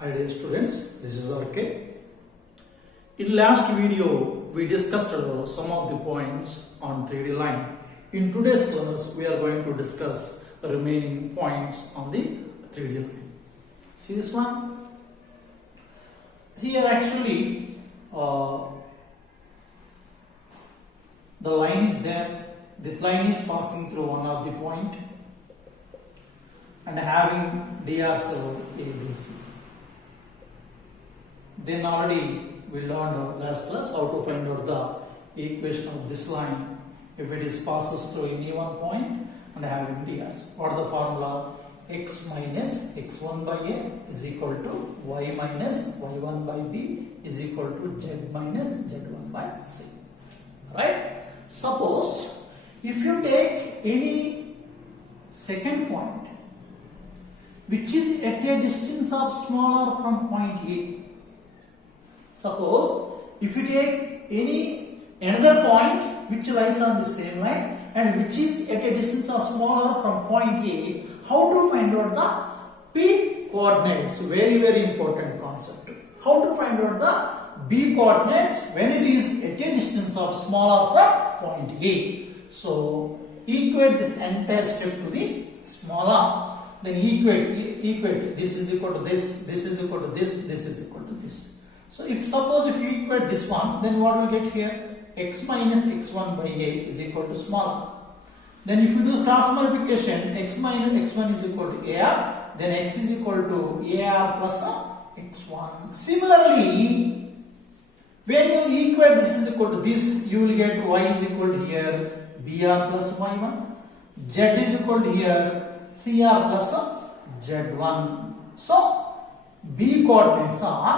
Hi dear students, this is RK. In last video, we discussed some of the points on 3D line. In today's class, we are going to discuss the remaining points on the 3D line. See this one? Here actually, the line is there. This line is passing through one of the point and having dr so ABC. Then already we learned last class how to find out the equation of this line if it is passes through any one point and having drs. What is the formula? X minus x1 by a is equal to y minus y1 by b is equal to z minus z1 by c. Right? Suppose if you take any second point which is at a distance of smaller from point A. Suppose if you take another point which lies on the same line and which is at a distance of smaller from point A, how to find out the P coordinates? Very important concept. How to find out the B coordinates when it is at a distance of smaller from point A. So equate this entire step to the smaller. Then equate this is equal to this is equal to this is equal to this. So suppose if you equate this one, then what will get here? X minus x1 by a is equal to smaller. Then if you do cross multiplication, x minus x1 is equal to ar, then x is equal to ar plus x1. Similarly, when you equate this is equal to this, you will get y is equal to here br plus y1, z is equal to here cr plus z1. So B coordinates are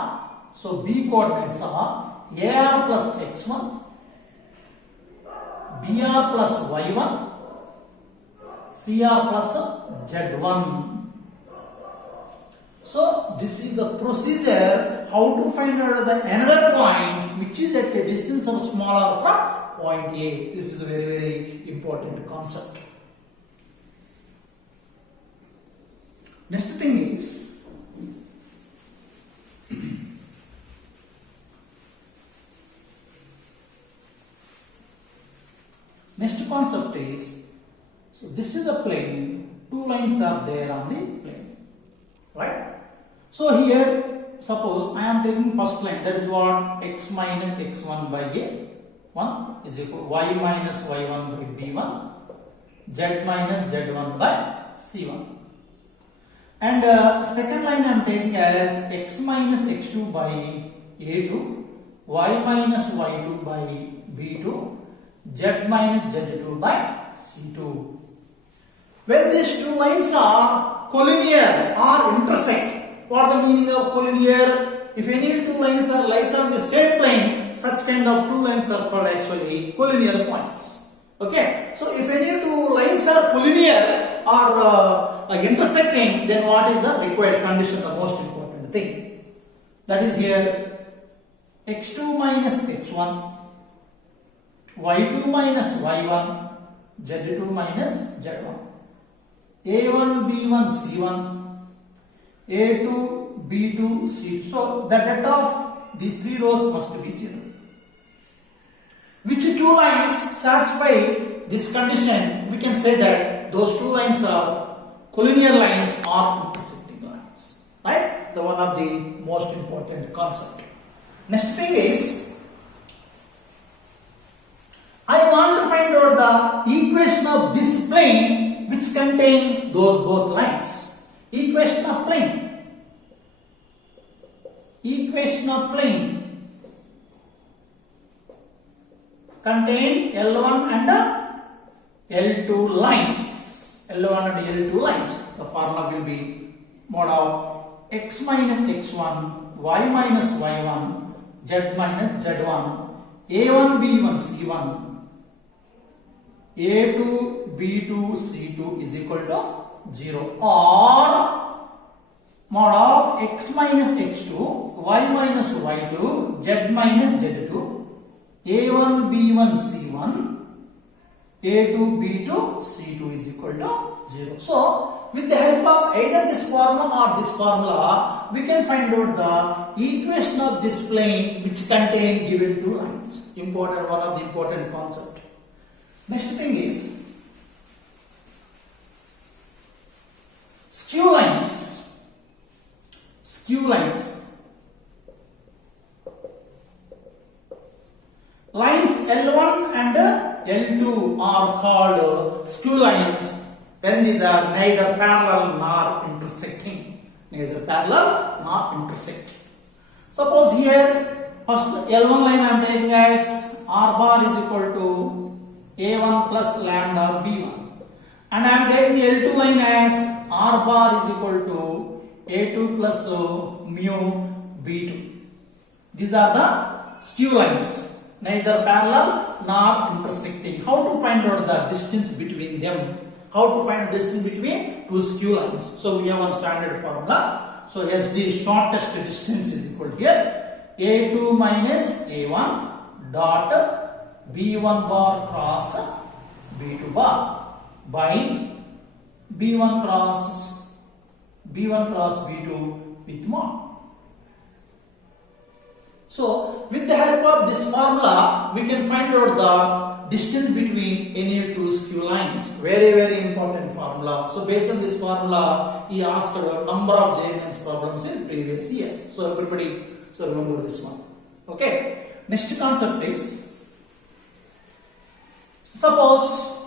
AR plus x1, BR plus y1, CR plus z1. So this is the procedure how to find out the another point which is at a distance of smaller from point A. This is a very important concept. Next thing is next concept is, so this is the plane, two lines are there on the plane, right? So here suppose I am taking first line, that is what? X minus x1 by a 1 is equal to y minus y1 by b1, z minus z1 by c1. And second line I am taking as x minus x2 by a2, y minus y2 by b2, z minus z2 by c2. When these two lines are collinear or intersect, what the meaning of collinear? If any two lines are lies on the same plane, such kind of two lines are called actually collinear points. Okay, so if any two lines are collinear or intersecting, then what is the required condition, the most important thing? That is here x2 minus x1, y2 minus y1, z2 minus z1, a1 b1 c1, a2 b2 c2. So the depth of these three rows must be 0. Which two lines satisfy this condition? We can say that those two lines are collinear lines or intersecting lines. Right? The one of the most important concept. Next thing is, I want to find out the equation of this plane which contain those both lines. Equation of plane. Equation of plane contain L1 and L2 lines. L1 and L2 lines. The formula will be mod of x minus x1, y minus y1, z minus z1, a1 b1 c1, a2 b2 c2 is equal to 0, or mod of x minus x2, y minus y2, z minus z2, a1 b1 c1, a2 b2 c2 is equal to 0. So with the help of either this formula or this formula, we can find out the equation of this plane which contain given two lines. Important, one of the important concept. Next thing is skew lines. Skew lines. Lines L1 and L2 are called skew lines when these are neither parallel nor intersecting. Neither parallel nor intersecting. Suppose here first L1 line I am taking as R bar is equal to A1 plus lambda B1, and I am taking L2 line as R bar is equal to A2 plus mu B2. These are the skew lines, neither parallel nor intersecting. How to find out the distance between them? How to find distance between two skew lines? So we have one standard formula. So as the shortest distance is equal to here A2 minus A1 dot B1 bar cross B2 bar by B1 cross B2 with mod. So with the help of this formula, we can find out the distance between any two skew lines. Very, very important formula. So based on this formula, he asked a number of JEE problems in previous years. So everybody, so remember this one. Okay. Next concept is, suppose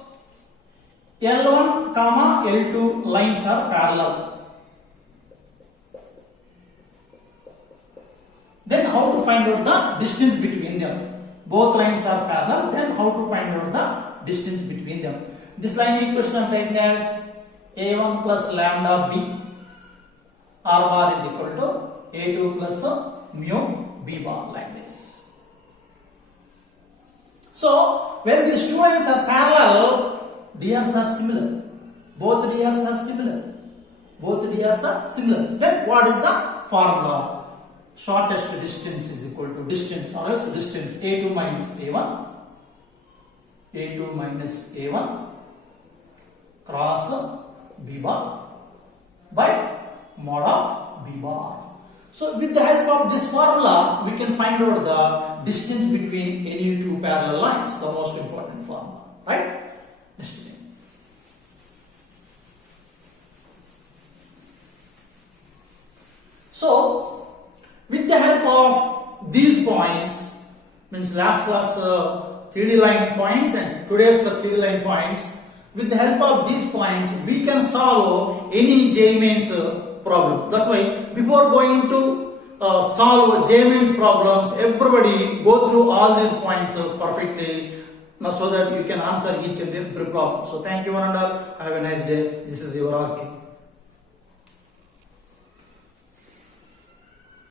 L1 comma L2 lines are parallel. Then how to find out the distance between them? Both lines are parallel, then how to find out the distance between them? This line equation I am taking as A1 plus lambda B R bar is equal to A2 plus mu B bar, like this. So when these two lines are parallel, DRs are similar. Both DRs are similar. Both DRs are similar. Then what is the formula? Shortest distance is equal to distance, or else distance A2 minus A1 cross B bar by mod of B bar. So with the help of this formula, we can find out the distance between any two parallel lines, the most important formula, right? Next thing. So with the help of these points, means last class 3D line points and today's the 3D line points, with the help of these points, we can solve any JEE problem. That's why before going to solve JEE problems, everybody go through all these points perfectly, now so that you can answer each and every problem. So thank you one and all. Have a nice day. This is your RK.